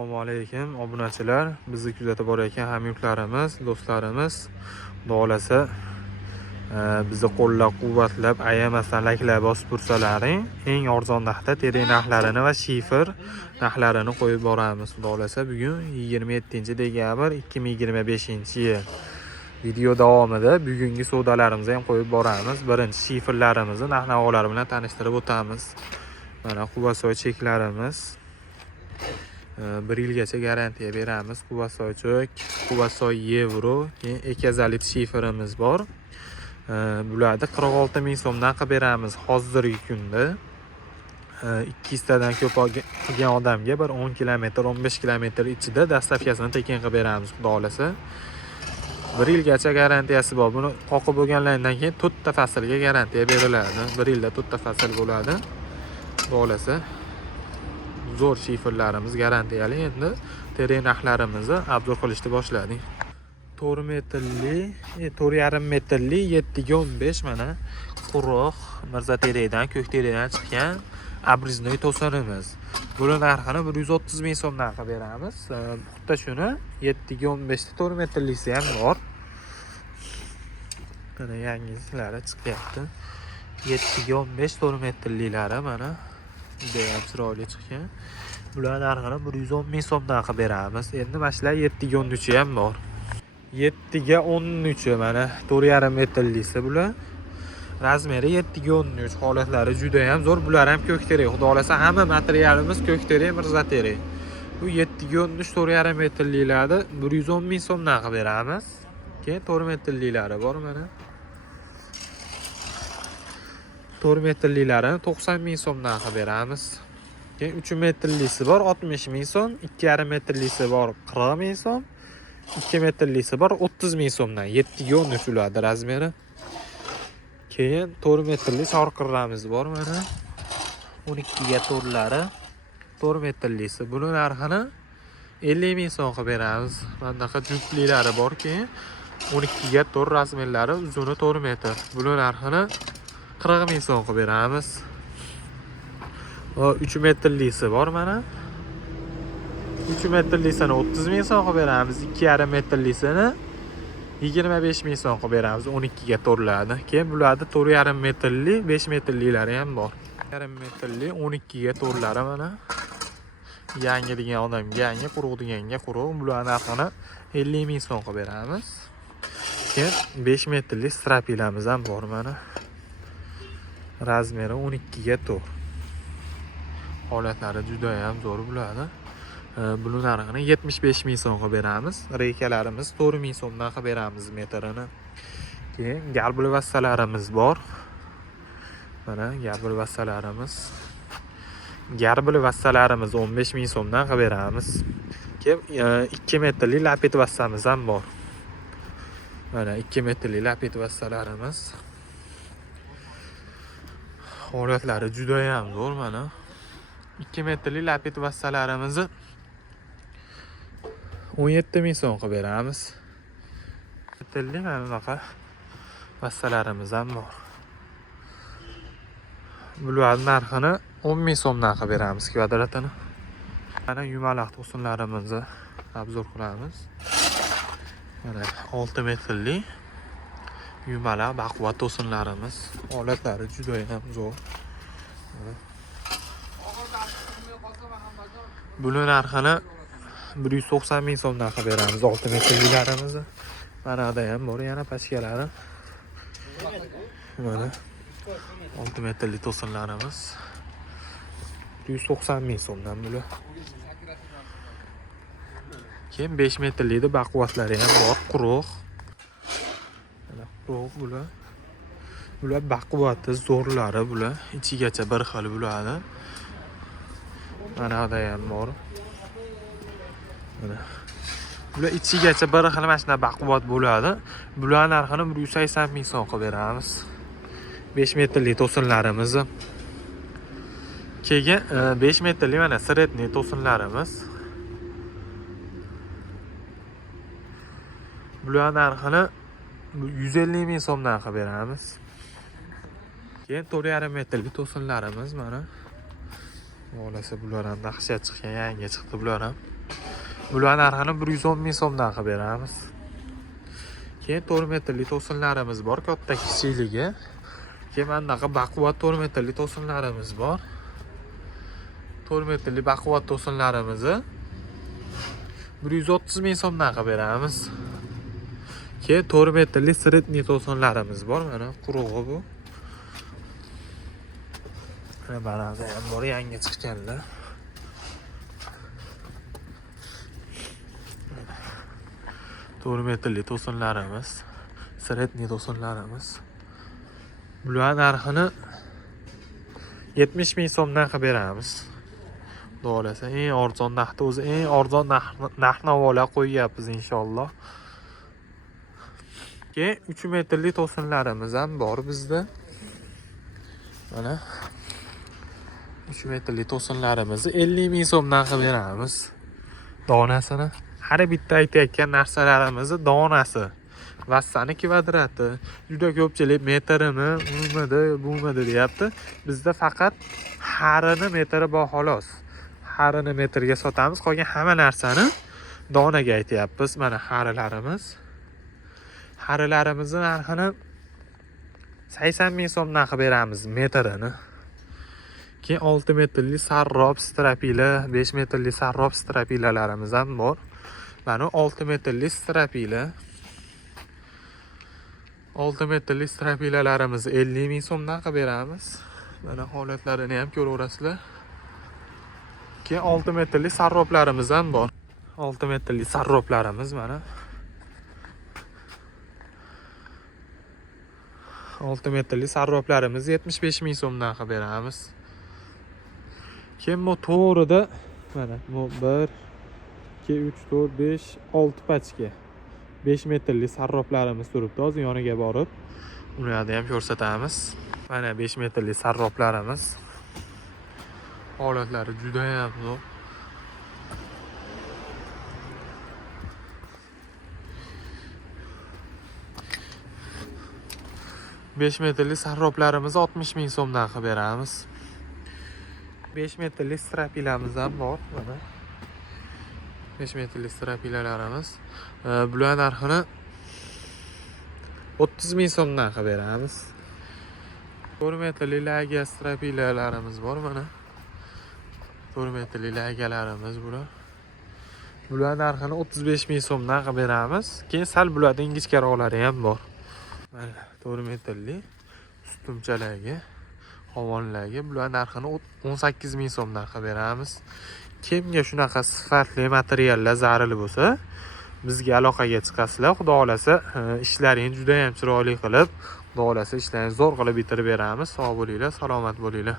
Assalomu alaykum obunachilar. Bizni kuzatib borayotgan hamyurtlarimiz, do'stlarimiz, Xudo xolasa bizni qo'llab-quvvatlab, ayamasdan laklab bosib tursalaring, eng arzon narxda teri narxlarini va shifer narxlarini qo'yib boramiz. Xudo xolasa bugun 27-dekabr 2025-yil. Video davomida bugungi savdolarimizni ham qo'yib boramiz. Birinchi shiferlarimizni narx-navolari bilan tanishtirib o'tamiz. Mana Quvasoy cheklarimiz 1 yilgacha garantiya beramiz. Quvasoy chek, Quvasoy yevro, ekazalit shiferimiz bor. Bularni 46 ming so'mdan qilib beramiz hozirgi kunda. 200 tadan ko'p olgan odamga bir 10 kilometr, 15 kilometr ichida dastavkasini tekin qilib beramiz, xudo xolasa. 1 yilgacha garantiyasi bor. Buni qoqib bo'lganlaridan keyin 4 ta faslga garantiya beriladi. 1 yilda 4 ta fasl bo'ladi. Xudo xolasa. Zo'r shiferlarimiz garantiyali. Endi teren narxlarimizni obzor qilishni boshladik. 4 metrli, 4,5 metrli 715 mana quruq Mirzaterekdan, Ko'kterekdan chiqqan abriznoy to'sinimiz. Buni narxini 130 ming so'mdan qilib beramiz. Xuddi shuni 715 ta 4 metrlisi ham bor. Mana yangilari chiqyapti. 715 4 metrlilari mana judayam chiroyli chiqqan. Bular narxini 110 ming so'mdan qilib beramiz. Endi mana shular 713 ham bor. 7 ga 13 mana 4,5 metrlisi bular. Razmeri 7 ga 13, holatlari juda ham zo'r. Bular ham Ko'kterek. Xudo xolasa hamma materialimiz Ko'kterek, Mirzaterek. Bu 7 ga 13 4,5 metrlilarni 110 ming so'mdan qilib beramiz. Keyin 4 metrlilari bor mana. 4 metrlilarini 90 ming so'mdan qilib beramiz. Keyin 3 metrlisi bor 60 ming so'm, 2,5 metrlisi bor 40 ming so'm, 2 metrlisi bor 30 ming so'mdan. 7 ga 13 ularning razmeri. Keyin 4 metrli sorqirramiz bor mana. 12 ga 4lari 4 metrlisi. Buni narxini 50 ming so'm qilib beramiz. Bundaqa juftlilari bor. Keyin 12 ga 4 razmerlari, uzuni 4 metr. Buni narxini 40 ming so'm qilib beramiz. 3 metrlisi bor mana. 3 metrlisini 30 ming so'm qilib beramiz. 2,5 metrlisini 25 ming so'm qilib beramiz 12 ga 4larni. Keyin bularda 4,5 metrli, 5 metrlilari ham bor. 1,5 metrli 12 ga 4lari mana. Yangi degan odamga yangi, quruq deganga quruq. Bular narxini 50 ming so'm qilib beramiz. Keyin 5 metrli strapilamiz ham bor mana. Razmeri 12 ga 4. Holatlari juda ham zo'r bo'ladi. Buni narxini 75 ming so'm qilib beramiz. Reykalarimiz 4 ming so'mdan qilib beramiz metrini. Keyin garbul vassalarimiz bor. Mana garbul vassalarimiz. Garbul vassalarimiz 15 ming so'mdan qilib beramiz. Keyin 2 metrli lapet vassamiz ham bor. Mana 2 metrli lapet vassalarimiz. Holatlari juda ham zo'r mana. 2 metrli lapet vassalarimizni 17 ming so'm qilib beramiz. Metrli mana bunaqa vassalarimiz ham bor. Bularning narxini 10 ming so'mdan qilib beramiz kvadratini. Mana yumaloq to'sinlarimizni obzor qilamiz. Mana 6 metrli yumaloq baquvvat to'sinlarimiz. Holatlari juda ham zo'r. Buni narxini 190 ming so'mdan qilib beramiz 6 metrlilarimizni. Mana da ham bor yana pachkalari. Mana 6 metrli to'sinlarimiz 190 ming so'mdan bular. Keyin 5 metrli baquvvatlari ham bor, quruq. Mana quruq bular. Bular baquvvati zo'rlari bular. Ichigacha bir xil bo'ladi. Mana da ham bor. Mana. Bular ichigacha bir xil mana shunday baquvvat bo'ladi. Bular narxini 180 ming so'm qilib beramiz. 5 metrli to'sinlarimiz. Keyin 5 metrli mana sredniy to'sinlarimiz. Bular narxini 150 ming so'mdan qilib beramiz. Keyin 4,5 metrli to'sinlarimiz mana. Xolasa bular ham dahshat chiqqan, yangi chiqdi bular ham. Bular narxini 110 ming so'mdan qilib beramiz. Keyin 4 metrli to'sinlarimiz bor, katta kichikligi. Keyin mana bunaqa baquvvat 4 metrli to'sinlarimiz bor. 4 metrli baquvvat to'sinlarimizni 130 ming so'mdan qilib beramiz. Keyin 4 metrli sredniy to'sinlarimiz bor, mana qurug'i bu. Mana bu ham bor, yangi chiqqanlar. To'rt metrli to'sinlarimiz, sredniy to'sinlarimiz. Bular narxini 70 ming so'mdan qilib beramiz. Xudo eng arzon narxda, o'zi eng arzon narx-navolar qo'yyapmiz inshaalloh. Keyin 3 metrli to'sinlarimiz ham bor bizda. Mana 3 metrli to'sinlarimizni 50 ming so'mdan qilib beramiz. Donasini. Har bitta aytayotgan narsalarimizni donasi. Vassani kvadrati. Juda ko'pchilik metrimi, bo'lmadi deyapti. Bizda faqat harini metri bor xolos. Harini metrga sotamiz, qolgan hamma narsani donaga aytyapmiz. Mana harilarimiz. Harilarimizni narxini 80 ming so'mdan qilib beramiz metrini. Keyin 6 metrli sarrob strapila, 5 metrli sarrob strapilalarimiz ham bor. Mana 6 metrli strapila. 6 metrli strapilalarimizni 50 ming so'mdan qilib beramiz. Mana holatlarini ham ko'raverasizlar. Keyin 6 metrli sarroblarimiz ham bor. 6 metrli sarroblarimiz mana 6 metrli sarroblarimiz 75 ming so'mdan qilib beramiz. Keyin bu to'g'rida mana bu 1 2 3 4 5 6 pachka 5 metrli sarroblarimiz turibdi. Hozir yoniga borib ularni ham ko'rsatamiz. Mana 5 metrli sarroblarimiz. Holatlari juda ham zo'r. Besh metrli sarroblarimizni 60 ming so'mdan qilib beramiz. 5 metrli strapilamiz ham bor. Mana 5 metrli strapilalarimiz. Bular narxini 30 ming so'mdan qilib beramiz. 4 metrli laga strapilalarimiz bor mana. 4 metrli lagalarimiz bular. Bular narxini 35 ming so'mdan qilib beramiz. Keyin sal bularning ingichkarolari ham bor. Mana 4 metrli ustumchalagi, qovonlagi. Bular narxini 18 ming so'mdan qilib beramiz. Kimga shunaqa sifatli materiallar zarur bo'lsa, bizga aloqaga chiqasizlar. Xudo xolasa, ishlaringiz juda ham chiroyli qilib, xudo xolasa ishlaringizni zo'r qilib bitirib beramiz. Sog' bo'linglar, salomat bo'linglar.